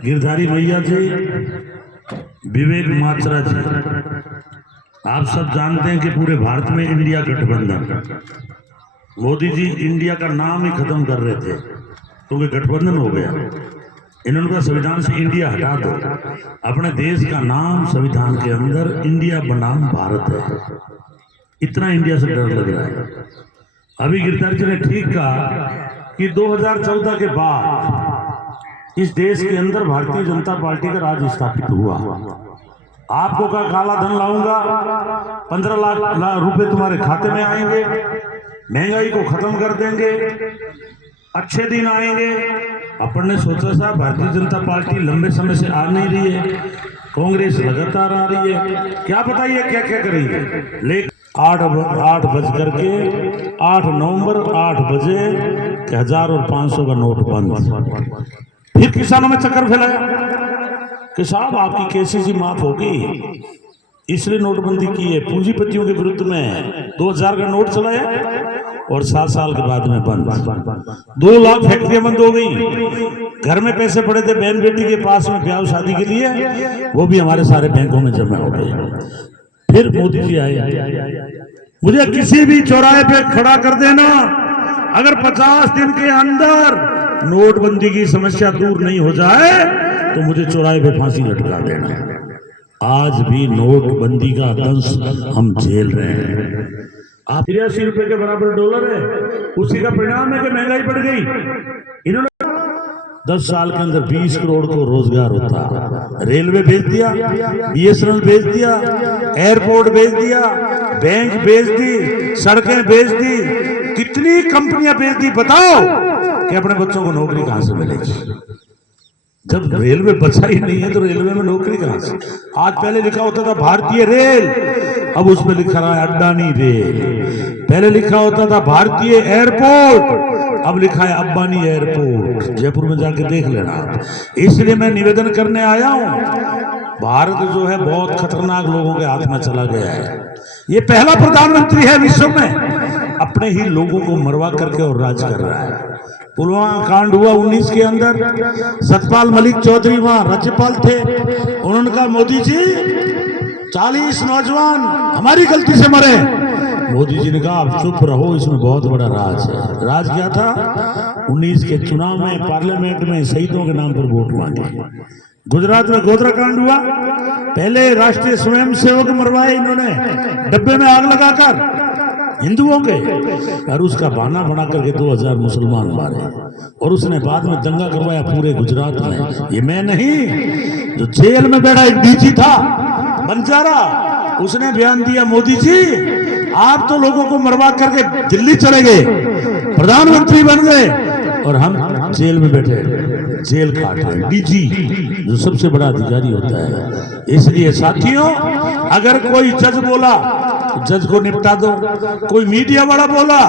गिरधारी भैया जी, विवेक मात्रा जी, आप सब जानते हैं कि पूरे भारत में इंडिया गठबंधन, मोदी जी इंडिया का नाम ही खत्म कर रहे थे क्योंकि गठबंधन हो गया। इन्होंने कहा संविधान से इंडिया हटा दो, अपने देश का नाम संविधान के अंदर इंडिया बनाम भारत है। इतना इंडिया से डर लग रहा है। अभी गिरधारी जी ने ठीक कहा कि 2014 के बाद इस देश के अंदर भारतीय जनता पार्टी का राज स्थापित हुआ। आपको कहा काला धन लाऊंगा, 15 लाख रुपए तुम्हारे खाते में आएंगे, महंगाई को खत्म कर देंगे, अच्छे दिन आएंगे। अपन ने सोचा साहब भारतीय जनता पार्टी लंबे समय से आ नहीं रही है, कांग्रेस लगातार आ रही है, क्या पता ये क्या क्या करेंगे। लेकिन 8 बज करके 8 नवंबर 8 बजे 1000 और 500 का नोट बंद। फिर किसानों में चक्कर फैलाया कि साहब आपकी केसीसी माफ होगी, इसलिए नोटबंदी की है। पूंजीपतियों के विरुद्ध में 2000 का नोट चलाया और 7 साल के बाद में बंद। 2 लाख फैक्ट्रियां बंद हो गई। घर में पैसे पड़े थे बहन बेटी के पास में ब्याह शादी के लिए, वो भी हमारे सारे बैंकों में जमा हो गए। फिर मोदी जी आए, मुझे किसी भी चौराहे पे खड़ा कर देना, अगर 50 दिन के अंदर नोटबंदी की समस्या दूर नहीं हो जाए तो मुझे चौराहे पे फांसी लटका देना। आज भी नोटबंदी का दंश हम झेल रहे हैं। आप 83 रुपए के बराबर डॉलर है, उसी का परिणाम है कि महंगाई बढ़ गई। इन्होंने 10 साल के अंदर 20 करोड़ को रोजगार होता, रेलवे भेज दिया, बीएसएनएल भेज दिया, एयरपोर्ट भेज दिया, बैंक भेज दी, सड़कें भेज दी, कितनी कंपनियां भेज दी। बताओ कि अपने बच्चों को नौकरी कहां से मिलेगी जब रेलवे बचा ही नहीं है, तो रेलवे में नौकरी कहां से। आज पहले लिखा होता था भारतीय रेल, अब उसमें लिखा रहा है अड्डानी रेल। पहले लिखा होता था भारतीय एयरपोर्ट, अब लिखा है अंबानी एयरपोर्ट। जयपुर में जाके देख लेना। इसलिए मैं निवेदन करने आया हूं, भारत जो है बहुत खतरनाक लोगों के हाथ में चला गया है। ये पहला प्रधानमंत्री है विश्व में अपने ही लोगों को मरवा करके और राज कर रहा है। पुलवामा कांड हुआ 19 के अंदर, सतपाल मलिक चौधरी वहां राज्यपाल थे। उन्होंने कहा मोदी जी 40 नौजवान हमारी गलती से मरे। मोदी जी ने कहा आप चुप रहो, इसमें बहुत बड़ा राज है। राज क्या था? 19 के चुनाव में पार्लियामेंट में शहीदों के नाम पर वोट मांगे। गुजरात में गोधरा कांड हुआ, पहले राष्ट्रीय स्वयंसेवक मरवाए इन्होंने डब्बे में आग लगाकर हिंदुओं के, और उसका बहाना बना करके 2000 मुसलमान मारे। और उसने बाद में दंगा करवाया पूरे गुजरात में। ये मैं नहीं, जो जेल में बैठा एक डीजी था बंजारा, उसने बयान दिया मोदी जी आप तो लोगों को मरवा करके दिल्ली चले गए, प्रधानमंत्री बन गए, और हम जेल में बैठे जेल काट रहे। डीजी जो सबसे बड़ा अधिकारी होता है। इसलिए साथियों, अगर कोई जज बोला जज को निपटा दो, कोई मीडिया वाला बोला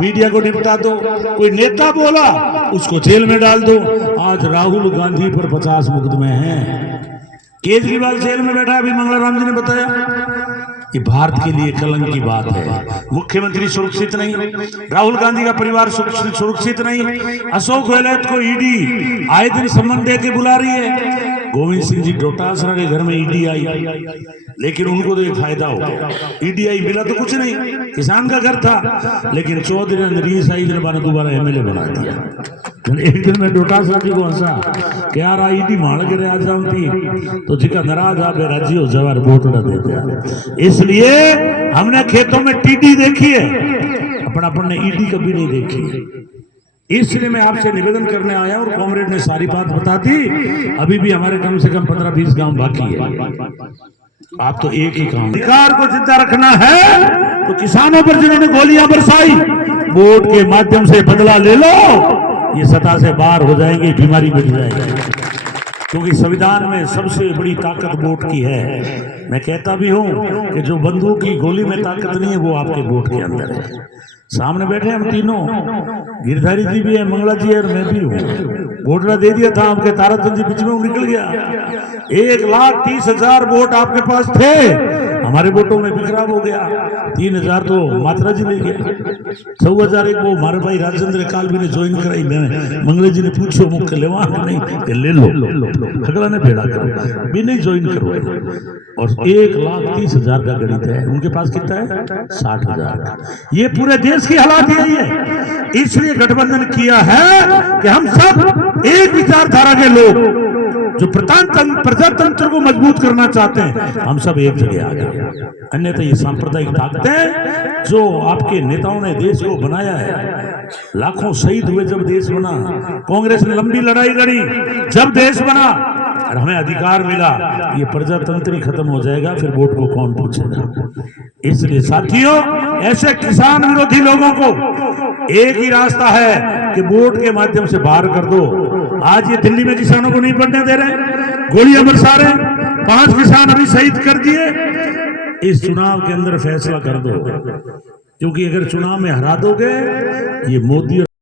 मीडिया को निपटा दो, कोई नेता बोला उसको जेल में डाल दो। आज राहुल गांधी पर 50 मुकदमे हैं, केजरीवाल जेल में बैठा, अभी मंगलाराम जी ने बताया। ये भारत के लिए कलंक की बात है। मुख्यमंत्री सुरक्षित नहीं, राहुल गांधी का परिवार सुरक्षित नहीं, अशोक गहलोत को ईडी आए दिन सम्मान दे के बुला रही है। गोविंद सिंह जी डोटासरा के घर में ईडी आई, लेकिन उनको तो एक फायदा हो गया, ईडी आई मिला तो कुछ नहीं, किसान का घर था, लेकिन चौधरी नरीस आई ने दोबारा एमएलए बना दिया। एक दिन में डोटासरा जी को हंसा कि यार ईडी मार गिरे आ जाती तो जिका नाराज आप राज्य हो जवार वोट न देते। इसलिए हमने खेतों में टीडी देखी है, अपन ने ईडी कभी नहीं देखी। इसलिए मैं आपसे निवेदन करने आया, और कॉमरेड ने सारी बात बता दी। अभी भी हमारे कम से कम 15-20 गांव बाकी है। आप तो एक ही काम, अधिकार को जिंदा रखना है तो किसानों पर जिन्होंने गोलियां बरसाई, वोट के माध्यम से बदला ले लो, ये सत्ता से बाहर हो जाएंगे, बीमारी मिट जाएगी। क्योंकि संविधान में सबसे बड़ी ताकत वोट की है। मैं कहता भी हूं कि जो बंदूक की गोली में ताकत नहीं है वो आपके वोट के अंदर है। सामने बैठे हम तीनों, गिरधारी जी भी है, मंगला जी है, और मैं भी हूँ। वोट दे दिया था आपके, ताराचंद जी बीच में निकल गया। 1,30,000 वोट आपके पास थे, हमारे वोटों में भी खराब हो गया। 3000 तो मात्रा जी ले गया, 4000 एक वो हमारे भाई राजेंद्र कालवी ने ज्वाइन कराई। मैं मंगले जी ने पूछो मुख लेवा नहीं कि ले लो, अगला ने भेड़ा कर भी नहीं ज्वाइन करवाई। और 1,30,000 का गणित है, उनके पास कितना है 60,000। ये पूरे देश की हालात यही है। इसलिए गठबंधन किया है कि हम सब एक विचारधारा के लोग जो प्रजातंत्र को मजबूत करना चाहते हैं, हम सब एक जगह आ गए। अन्यथा ये सांप्रदायिक ताकतें जो आपके नेताओं ने देश को बनाया है, लाखों शहीद हुए जब देश बना, कांग्रेस ने लंबी लड़ाई लड़ी जब देश बना और हमें अधिकार मिला, ये प्रजातंत्र ही खत्म हो जाएगा, फिर वोट को कौन पूछेगा। इसलिए साथियों, ऐसे किसान विरोधी लोगों को एक ही रास्ता है कि वोट के माध्यम से बाहर कर दो। आज ये दिल्ली में किसानों को नहीं पढ़ने दे रहे, गोलियां बरसा रहे, 5 किसान अभी शहीद कर दिए। इस चुनाव के अंदर फैसला कर दो, क्योंकि अगर चुनाव में हरा दोगे, ये मोदी